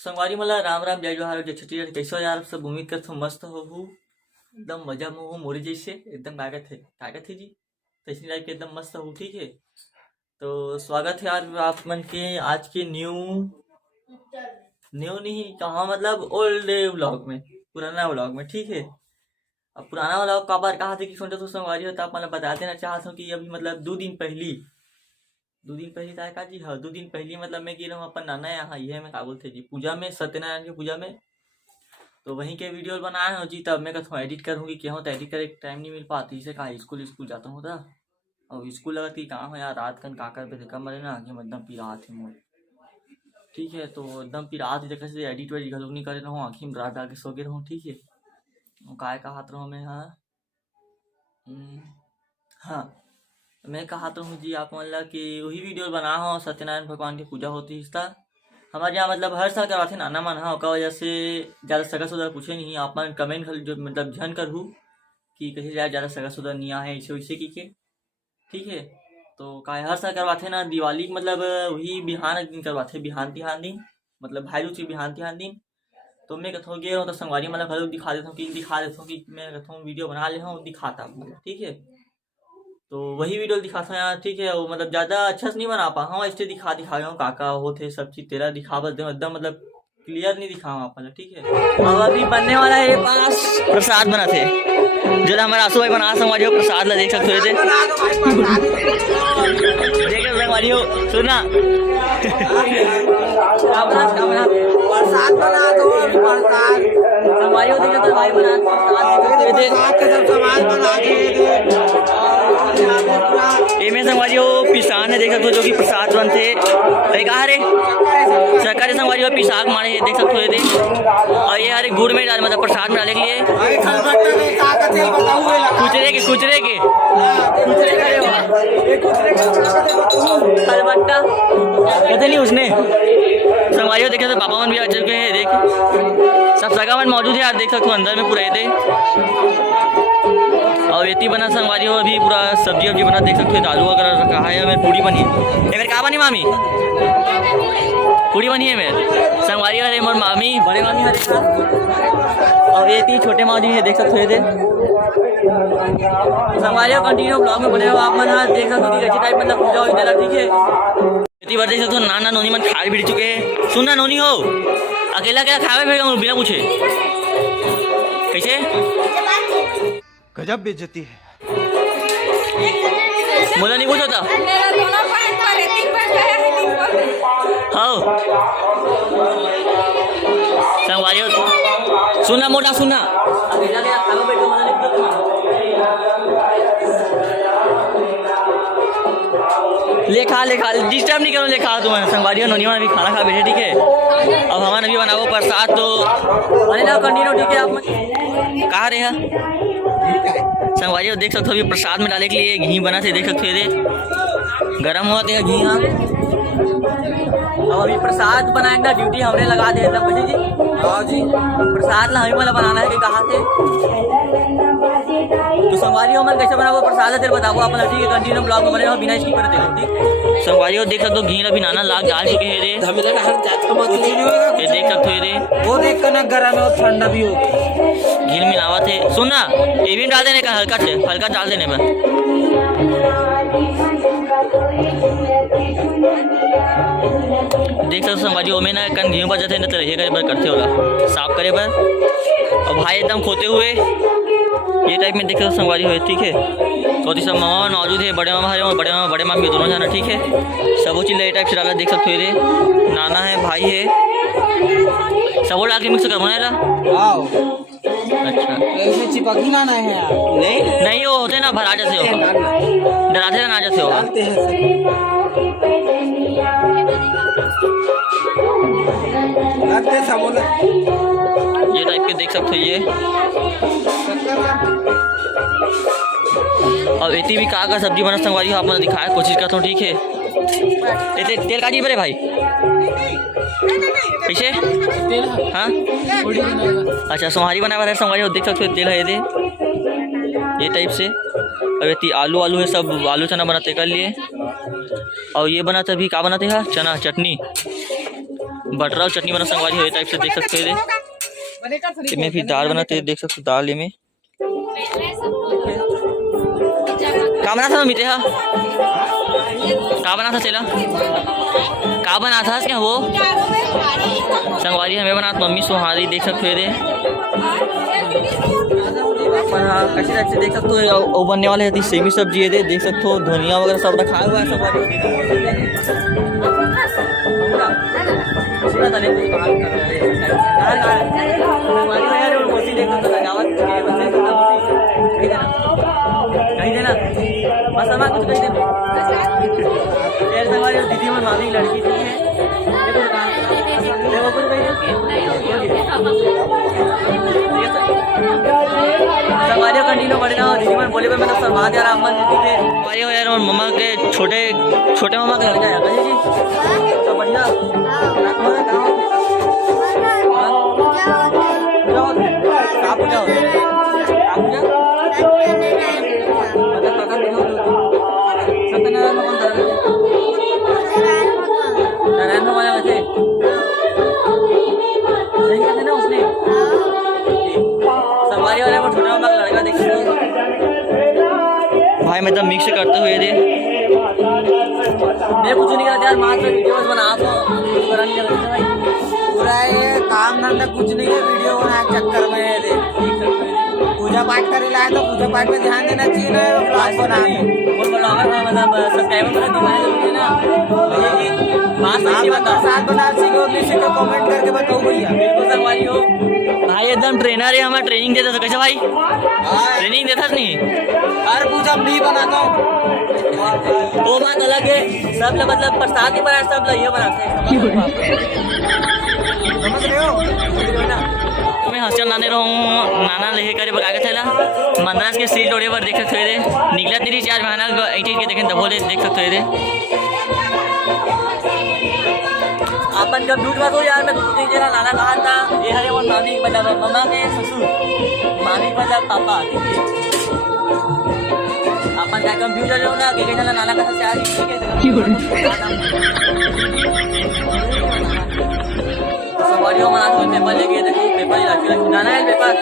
संगवारी मला राम राम जय जोहार जय छत्तीसगढ़। कैसे हो यार सब? उम्मीद करता हूँ मस्त हो एकदम मजा में हो मोरी जैसे एकदम कागत है जी तैसी लाइफ के एकदम मस्त हो। ठीक है, तो स्वागत है यार आप मन के आज के न्यू न्यू नहीं कहाँ मतलब ओल्ड व्लॉग में, पुराना व्लॉग में। ठीक है, अब पुराना व्लॉग का बार कहा थे कि सोचा तो संगवारी हो तो आप मतलब बता देना चाहता हूँ कि अभी मतलब 2 दिन पहली था का जी। हाँ, 2 दिन पहले मतलब मैं गिरा हूँ अपन नाना यहाँ ये मैं का बोलते जी पूजा में, सत्यनारायण की पूजा में। तो वहीं के वीडियो बनाए हो जी, तब मैं कहता एडिट करूँगी क्या हो तो एडिट करे टाइम नहीं मिल पाती। इसे कहा स्कूल जाता हूँ था और स्कूल लगा कि कहाँ हो यार रात कन काकर पे देखा मरे ना आगे एकदम पिरात है मोर। ठीक है, तो एकदम पिरात जगह से एडिट वेडिट घलोक नहीं करे रहूँ, आँखी में रात डाल के सो गए रहूँ। ठीक है, काय का हाथ रहूँ मैं। हाँ हाँ, मैं कहा तो हूँ जी आप मतलब कि वही वीडियो बना हो सत्यनारायण भगवान की पूजा होती है। हमारे यहाँ मतलब हर साल करवाते नाना मन हाँ का वजह से ज़्यादा सगा सुधर पूछे नहीं। आप मन कमेंट जो मतलब झन कर हूँ कि कहीं ज़्यादा सगा सुधर नहीं आए ऐसे वैसे की के। ठीक है, तो का हर साल करवाते ना दिवाली मतलब वही बिहान दिन करवाते, बिहान तिहान दिन मतलब भाई दूज की बिहान तिहान दिन। तो मैं कहता हूँ गे रहा हूँ तो संगवारी मतलब घर दिखा देता हूँ कि मैं कहता हूँ वीडियो बना ले हूँ दिखाता हूँ। ठीक है, तो वही वीडियो दिखाता है यार। ठीक है, वो मतलब ज़्यादा अच्छा से नहीं बना पा हाँ इससे दिखा गया हूँ काका होते सब चीज़ तेरा दिखा बस एकदम मतलब क्लियर नहीं दिखा आप मतलब। ठीक है, अब अभी बनने वाला है पास प्रसाद बना थे जो हमारा आंसू भाई बना समझ हो प्रसाद ला देख सकते थे देख हमारी हो सुनना प्रसाद बना दो प्रसाद हमारी हो देख भाई बना में संगवारी हो पिसान है देख सकते हो जो कि प्रसाद बनते कहा रे सरकारी संगवारी हो पिसाक मारे है देख सकते हो थे। और ये हरे गुड़ में डाल मतलब प्रसाद में डालने के लिए कुचरे के खलबट्टा कहते नहीं उसने संगवारी हो देखे तो पापा मन भी आ चुके हैं देख सब सगा मन मौजूद है यार देख सकते हो अंदर में पूरा थे। और वेती बना संगवारी हो अभी पूरा सब्जी वब्जी बना देख सकते हो दालू वगैरह रखा है। मेरी पूड़ी बनी है मेरे कहा बनी मामी पूड़ी बनी है मेरे संगवारी हरे मोर मामी बड़े मामी हरे और वेती छोटे मामी है देख सकते हो संगवारी हो कंटिन्यू ब्लॉग में बने हो आप मन देख सकते हो अच्छी टाइप मतलब पूजा हो इधर। ठीक है, देख सकते हो नाना नोनी मन खा भी चुके हैं। सुनना नोनी हो अकेला खावे फिर बिना पूछे कैसे गजब बेइज्जती है। बोला नहीं कुछ होता हाँ संगवारी हो सुना मोटा सुना लेखा डिस्टर्ब नहीं करो लेखा तुम्हारे संगवारी और नोनिया भी खाना खा बैठे। ठीक है, अब हमारा भी बनाओ प्रसाद तो अरे ना कंटिन्यू। ठीक है, आप कहाँ रहे संगवारी देख सकते हो अभी प्रसाद में डालने के लिए घी बना थे देख सकते हो गरम हुआ था घी। हाँ, अब अभी प्रसाद बनाएंगे ड्यूटी हमने लगा दे एकदम बच्चे जी। हाँ जी, प्रसाद ला हमें वाला बनाना है कि कहाँ से तो संगवारी हो कैसे बना वो प्रसाद है तेरे बताओ आप। ठीक है, कंटिन्यू ब्लॉग में बने हो बिना स्किप करे देखो। ठीक संगवारी हो देख सकते हो घी अभी नाना लाग डाल चुके हैं रे ये देख सकते हो रे वो देख कर ना गरम और ठंडा भी हो घी मिलावा थे। सुनना ये भी डाल देने का हल्का डाल देने में देख सकते संगवारी हो में ना कन घी पर जाते ना तो रहिए करे बर करते होगा साफ करे बर और भाई एकदम खोते हुए ये टाइप में देख सकते संगवारी हो। ठीक है, तो सब मामा मौजूद है बड़े मामा है और बड़े मामा भी दोनों जाना। ठीक है, सब चीज़ ये टाइप से डाला देख सकते हो रे नाना है भाई है सब डाल के मिक्स कर बनाएगा। अच्छा चिपकी ना है यार नहीं वो होते ना भरा जैसे हो डराते ना जैसे हो ये टाइप के देख सकते हो ये और इतनी भी का सब्जी बना संगवारी हो आप मैंने दिखाया कोशिश करता हूँ। ठीक है, तेल काटी बड़े भाई पीछे हाँ अच्छा सोहारी बना हुआ है संगवारी हो देख सकते हो तेल है ये टाइप से। और ये आलू है सब आलू चना बनाते कर लिए और ये बनाते अभी क्या बनाते हैं चना चटनी बटरा और चटनी बना संगवारी हो टाइप से देख सकते हो। इसमें फिर दाल बनाते हैं, देख सकते हो दाल में का बना था मीठे हा का बना था चला का बना था क्या वो संगवारी हमें बना मम्मी सुहारी देख सकते हो। कैसे टाइप से देख सकते हो वो बनने वाले है सेमी सब्जी है देख सकते हो धनिया वगैरह सब रखा हुआ है संगवारी। कहीं देना बस हमारा कुछ कहीं देना हमारी दीदी और मामी की लड़की थी देखो कुछ कहीं हमारे कंटिन्यू बढ़ना दीदी मन बोले मतलब सलमान यार अमन थे हमारे यार और मम्मा के छोटे मम्मा के लड़का है जी सब बढ़िया पूजा होती है नारायण भगवान वैसे नहीं कहते ना उसने सवारी वाले को छोटा मोटा लड़का देख सकते भाई मतलब मिक्स करते हुए दे मैं कुछ नहीं करता यार मात्र वीडियोस बना तो भाई पूरा ये काम धंधा कुछ नहीं है वीडियो बनाने चक्कर में दे पूजा पाठ करे लाए तो पूजा पाठ में ध्यान देना चाहिए ना ब्लॉग बनाने बोल ब्लॉगर का मतलब सब्सक्राइबर को दिखाने जरूरी ना बात सच्ची बता साथ बना सीखो किसी को कमेंट करके बताओ भैया बिल्कुल संगवारी हो भाई एकदम ट्रेनर है हमें ट्रेनिंग देता था कैसे भाई ट्रेनिंग देता नहीं हर पूजा नहीं बनाता हूँ वो बात अलग है सब लोग मतलब प्रसाद ही बनाते सब लोग ये बनाते हैं समझ रहे हो ना मैं हंसल नाने रहूँ नाना लेके करे बगा के थैला मंदरास के सील टोड़े पर देख सकते थे निकला तेरी चार बहाना ऐठी के देखें दबोले देख सकते थे अपन जब झूठ बात हो यार मैं दूसरी जगह नाना कहा था ये हरे वो मामी मतलब मम्मा के ससुर मामी मतलब पापा ठीक है अपन क्या कंफ्यूज हो ना कि कहना नाना का सबसे आगे ठीक है सवारी हो मना तो पेपर लेके देखो पेपर लाके जाना है पेपर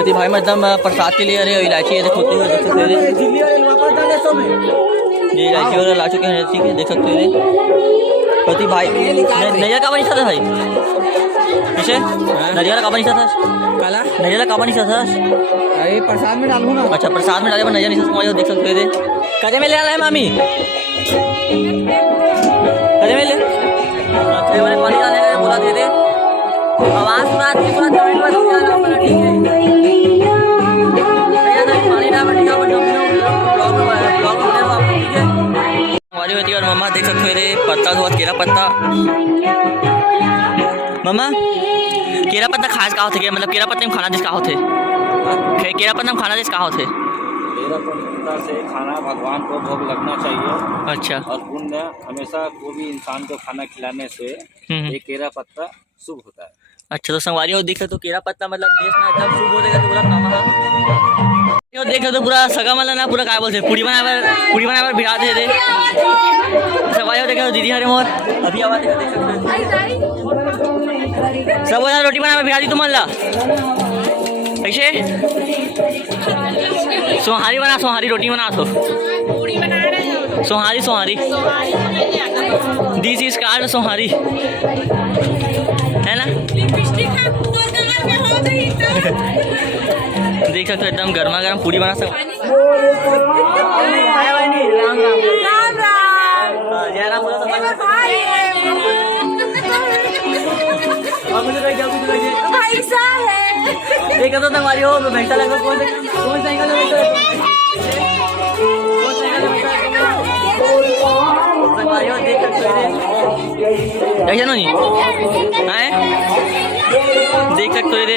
यदि भाई मतलब प्रसाद के लिए अरे इलायची है देखो देख सकते हो ये इलायची वगैरह ला चुके हैं ठीक है देख सकते हो पति भाई नजर का बनी था भाई पीछे नरियल का बनी था काला नरियल का बनी था अरे प्रसाद में डालूं ना अच्छा प्रसाद में डाले पर नजर नहीं समझ देख सकते थे कजे में ले आना है मामी कजे में ले अच्छा मैंने पानी डालने का बोला दे दे आवाज सुना थी पूरा कमेंट में दूंगा ना अपना ठीक है भैया तो पानी ना बैठेगा बट ब्लॉग में आप ठीक है हमारी होती है और मम्मा देख सकते थे पत्ता हुआ केला पत्ता मम्मा केला पत्ता खास का होते मतलब केला पत्ता में खाना जिसका होते केला पत्ता में खाना जिसका होते केला पत्ता से खाना भगवान को भोग लगना चाहिए। अच्छा और पुण्य हमेशा कोई भी इंसान को खाना खिलाने से ये केला पत्ता शुभ होता है। अच्छा तो संगवारी हो देख तो केला पत्ता मतलब देश ना जब शुभ हो जाएगा तो पूरा काम देख तो पूरा सगा मतलब ना पूरा काय बोलते पूरी बनावर भिड़ा दे संगवारी हो देखो दीदी हरे मोर अभी आवाज देख सकते सब रोटी बनावर भिड़ा दी तुम कैसे सोहारी बना सोहारी रोटी बना तो पूरी बना रहे हैं सोहारी दिस इज कार्ड सोहारी है ना देख सकते हो एकदम गर्मा गर्म पूरी बना सकते देखा तो हमारी हो घंटा लगभग कौन साइकिल देख सकते देख सकते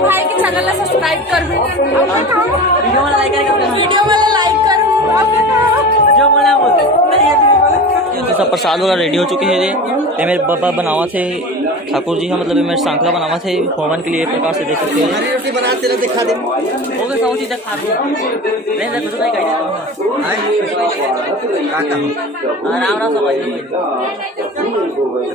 भाई के चैनल ला सब्सक्राइब कर वीडियो वाला लाइक कर जो बोला सब प्रसाद वगैरह रेडी हो चुके हैं ये मेरे पापा बनावा थे ठाकुर जी का मतलब ये मेरे सांकला बनावा थे होमन के लिए प्रकार से देख सकते हैं। रोटी बना तेरा दिखा दे। हो गया सब चीज़ खा लो नहीं तो नहीं कही राम राम सब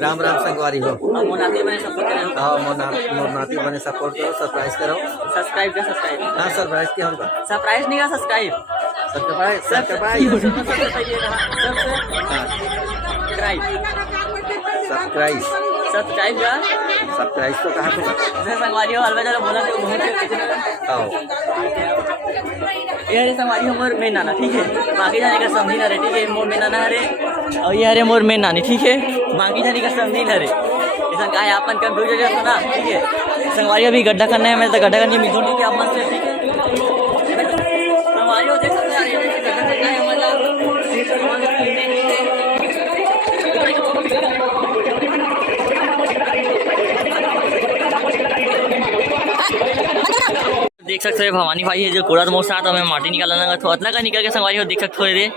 राम राम संगवारी हो। मोनाती बने सपोर्ट करो। हाँ मोनाती बने सपोर्ट करो, सरप्राइज करो। सब्सक्राइब कर सब्सक्राइब। हाँ सरप्राइज क्या होगा? सरप्राइज नहीं का सब्सक्राइब। सब्सक्राइब सब्सक्राइब सब्सक्राइब का सब्सक्राइब तो कहाँ होगा? संगवारी हो हलवा जरा बोला तो बहुत आओ ये हरे संगवारी हो मोर मेन नाना ठीक है। बाकी जाने का समझी ना रे ठीक है। मोर मेन नाना हरे और ये हरे मोर मेन नानी ठीक है। बाकी जाने का समझी ना रे ऐसा का है अपन कंप्यूटर जो ना ठीक है। संगवारी अभी गड्ढा करना है मैं तो गड्ढा करने मिलूँ ठीक है आप मन से ठीक है। संगवारी हो देख सकते हैं गड्ढा करना है मतलब देख सकते हैं भवानी भाई है जो कूड़ा मोर साथ हमें माटी निकालना लगा तो अतला का निकल के संगवारी हो देख सकते हो रे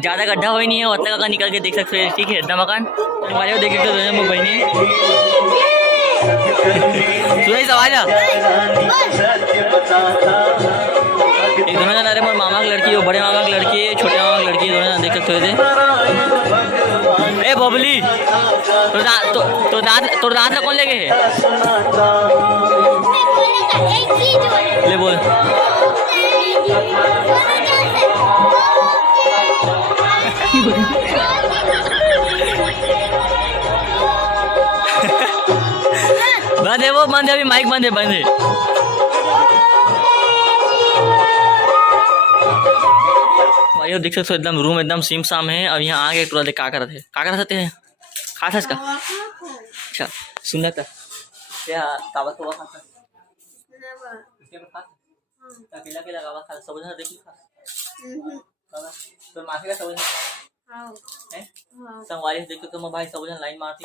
ज़्यादा गड्ढा हो ही नहीं है अतला का निकल के देख सकते हैं ठीक है। इतना मकान संगवारी हो देख सकते हो मुंबई ने सुनाई सवाल एक दोनों जन अरे मोर मामा की लड़की हो बड़े मामा की लड़की है छोटे मामा की लड़की है दोनों जन देख सकते हो। ए बबली तो रात कौन ले गए ले बोल बंद है वो बंद है अभी माइक बंद है बंद है। भाई देख सकते हो एकदम रूम एकदम सिम साम है। अब यहाँ आगे पूरा देख का कर सकते हैं खा था इसका अच्छा सुनना था क्या कावत हुआ खाता अकेला अकेला कावत खा सब जन देखी खा तो माफी का सब है संगवारी देखो तो मैं भाई सब जन लाइन मारती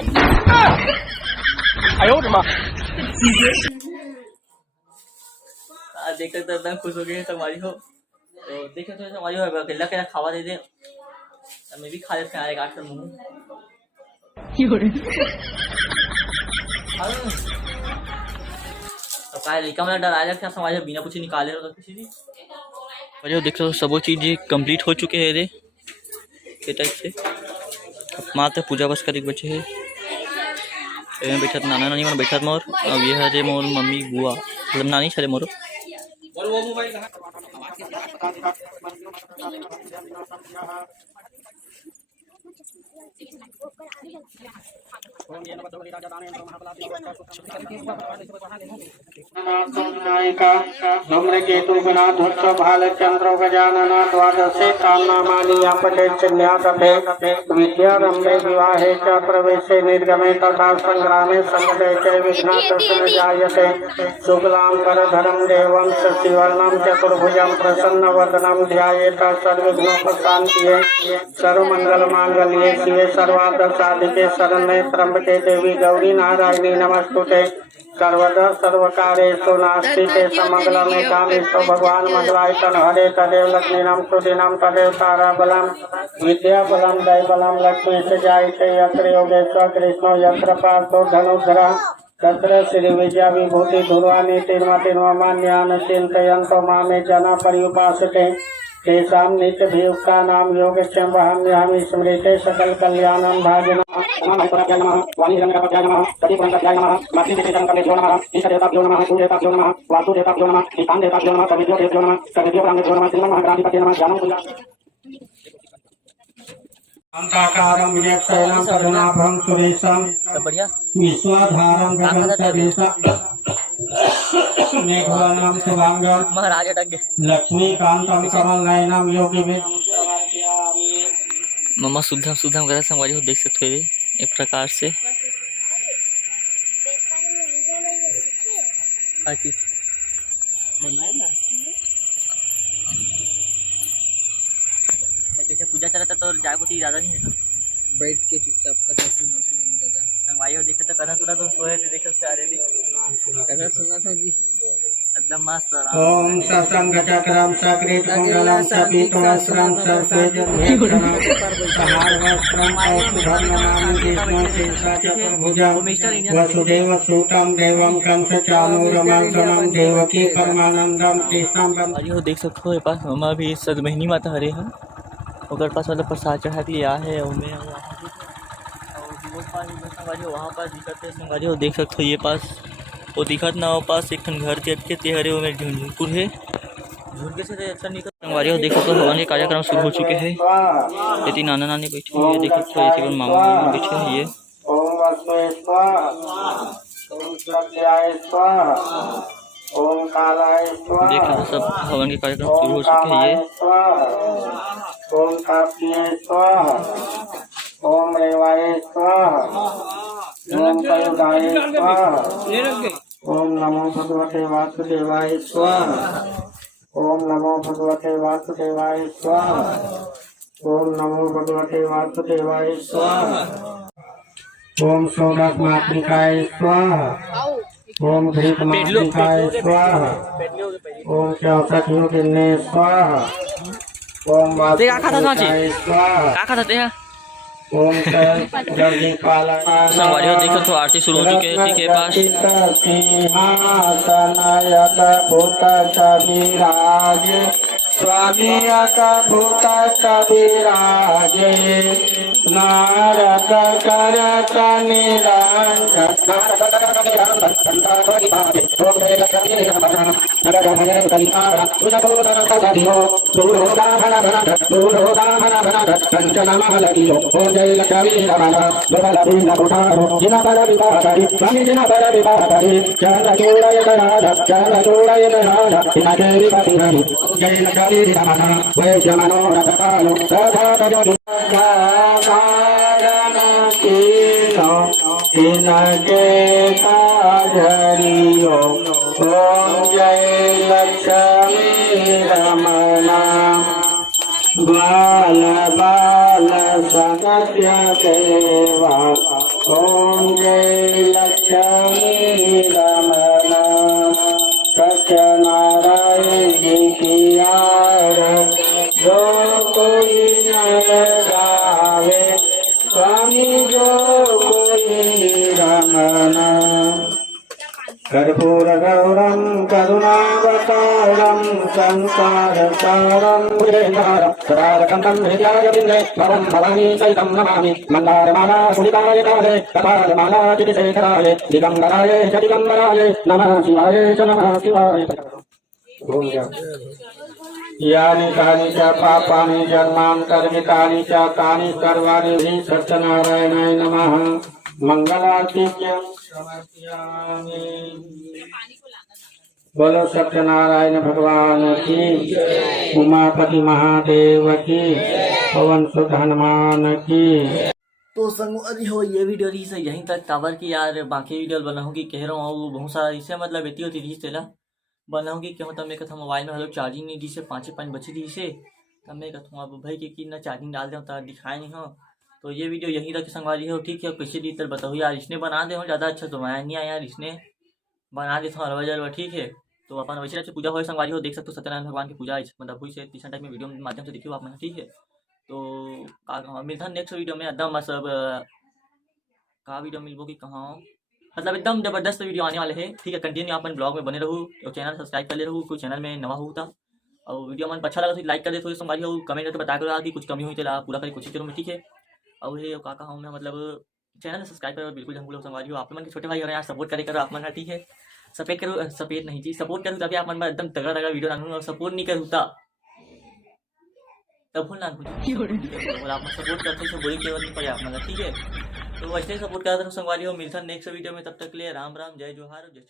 देख सकते एकदम खुश हो गए संगवारी हो तो देख सकते संगवारी हो अकेला अकेला खावा दे दे मैं भी खा लेते हैं काट कर मुँह लड़का मतलब डरा रखा समाज बिना पूछे निकाले हो किसी भी और देख लो सब चीज़ कंप्लीट हो चुके हैं रे ये टाइप से मात्र पूजा बस कर एक बच्चे है बैठा नाना नानी मन बैठा मोर अब ये है मोर मम्मी बुआ मतलब नानी छे मोर धूम्रकेतु गणाध्वज भालचंद्र गजानन द्वादशे तान्नामानि पठेच्छन्यासते विद्यारम्भे विवाहे च प्रवेशे निर्गमे तथा संग्रामे संकटे च विघ्नाः जायते शुक्लांबरधरं देवं शशिवर्णं चतुर्भुजं प्रसन्नवदनं ध्यायेत सर्वविघ्नोपशान्तिये सर्वमंगलमांगल्ये शिवे सर्वार्थसाधिके शरण्ये त्र्यंबके देवी गौरी नारायणी नमस्तुते सर्वदा सर्वकारेषु नास्ति समंगलमे कामेषु भगवान मंगलायतन हरे तदेव लक्ष्मीनां स्तुतीनां तदेव ताराबलं विद्याबलं दैवबलं लक्ष्मी से जायते यत्र योगेश्वर कृष्णो यत्र पार्थो धनुर्धरः तत्र श्री विद्या विभूति धुर्वाणी तिर्मान्यान चिन्तयन्तो मामे जना पर्युपासते तेषां नित्यभियुक्तानां योगक्षेमहम्यहं स्मृते सकल कल्याणं भाजनम् अंताकारं विजयशयनं करुणाभं सुरेशं बढ़िया विश्वाधारं गगनसदृशं मेघवर्णं शुभांगं महाराज अटक गए लक्ष्मीकान्तं कमलनयनं योगिभिः मम्मा सुधा सुधा वगैरह संगवारी हो देख सकते हो एक प्रकार से हर चीज कैसे पूजा चला था तो जाए को तो इरादा नहीं है बैठ के चुपचाप कथा सुना दादा। संगवारी हो देख सकते कथा सुना तो सोए थे देख सकते अरे देख कथा सुना था जी। एकदम मस्त ओम सत्संग चक्रम सकृत मंगलम सपीतवस्त्रम सर्वजन सहारवस्त्रम औषधर्मनाम विष्णु शीर्षचतुर्भुजं वसुदेव सूतं देवं कंसचानूरमर्दनं देवकी परमानंदम कृष्णं संगवारी हो देख सकते हो ये पास मम्मा भी सदमहिनी माता हरे हैं ओकर पास वाला प्रसाद चढ़ा दिया है उनमें वहाँ पर दिक्कत है संगवारी हो देख सकते हो ये पास वो दिखत ना वो पास एक ठन घर के अटके ते हरे में झुंझुनपुर है झुंझुन से अच्छा निकल संगवारी हो देख सकते हो हवन के कार्यक्रम शुरू हो चुके हैं यदि नाना नानी बैठे हैं ये देख सकते हो ये मामा मामी बैठे हैं ये ओम वस्वे स्वाहा ओम सत्याय स्वाहा ओम कालाय स्वाहा देख रहे हो सब हवन के कार्यक्रम शुरू हो चुके हैं ये ओम काप्याय स्वाहा ओम रेवाय स्वाहा ओम कयुगाय स्वाहा ओम नमो भगवते वासुदेवाय स्वाहा ओम नमो भगवते वासुदेवाय स्वाहा ओम नमो भगवते वासुदेवाय स्वाहा ओम सौरभ मातृकाय स्वाहा ओम घृत मातृकाय स्वाहा ओम चौसठियोगिन्ने स्वाहा ओम वासुदेवाय स्वाहा क्या खाते हैं ओम जगदीपालाय संगवारी हो देख सकते हो आरती शुरू हो चुकी है के पास सिंहासनायक भूत कविराज स्वामी भूत कविराज नारद करत इनके काजरियो ओम जय लक्ष्मी रमणा बाल बाल सत्य देवा ओम जय लक्ष्मी रमणा सत्यनारायण जी की आर जो कोई नर गावे स्वामी जो कोई रमना कर्पूर गौरम करुणावतारम संसार सारम तारकं हृदयाय बिंदे भवं भवानी सहितं नमामि मंदारमाला सुनिताय काले कपालमाला चितिशेखराय दिगंबराय च दिगंबराय नमः शिवाय च नमः शिवाय यानि कानि च पापानि जन्मान्तर्गतानि च तानि सर्वाणि हि सत्यनारायणाय नमः मंगलार्ति समर्पयामि। बोलो सत्यनारायण भगवान की उमापति महादेव की पवन सुत हनुमान की। तो संगवारी हो ये वीडियो रही से यहीं तक टावर की यार बाकी वीडियो बनाऊंगी कह रहा हूँ बहुत सारा इससे मतलब इतनी होती रही चला बनाऊंगी क्या मतलब मैं कहता मोबाइल में मतलब चार्जिंग नहीं दी से 5 बची थी इसे तब मैं कहता हूँ अब भाई कि ना चार्जिंग डाल दें तो दिखाए नहीं हो तो ये वीडियो यहीं तक संगवारी हो ठीक है कैसे दी तर बताओ यार इसने बना दे हो ज़्यादा अच्छा तो मैं नहीं आया यार इसने बना देता हूँ अलवा ठीक है तो अपन वैसे से पूजा हो संगवारी हो देख सकते हो सत्यनारायण भगवान की पूजा मतलब हुई से 3 टाइम में वीडियो के माध्यम से देखियो आप मैंने ठीक है तो मिलता नेक्स्ट वीडियो में एकदम मतलब कहाँ वीडियो मिलबो कि कहाँ मतलब एकदम जबरदस्त वीडियो आने वाले हैं ठीक है कंटिन्यू अपन ब्लॉग में बने रहूँ और चैनल सब्सक्राइब कर ले रहूँ कोई चैनल में नवा होता और वीडियो मन अच्छा लगा तो लाइक कर दे थोड़ी संगवारी हो कमेंट करके बता करो कि कुछ कमी हुई तो पूरा करके कोशिश करूँ मैं ठीक है और ये का हूँ मैं मतलब चैनल सब्सक्राइब करो बिल्कुल हम लोग संगवारी हो आप मन के छोटे भाई हो यार सपोर्ट करे करो आप मन ठीक है सपोर्ट करो सफेद नहीं जी सपोर्ट करूँ तभी आप मन में एकदम तगड़ा तगड़ा वीडियो डालूंगा और सपोर्ट नहीं करूँ तब भूलना आप सपोर्ट करते तो बोली केवल नहीं पड़े आप मतलब ठीक है तो वैसे ही सपोर्ट करते संगवारी हो मिलता नेक्स्ट वीडियो में तब तक के लिए राम राम जय जोहार जय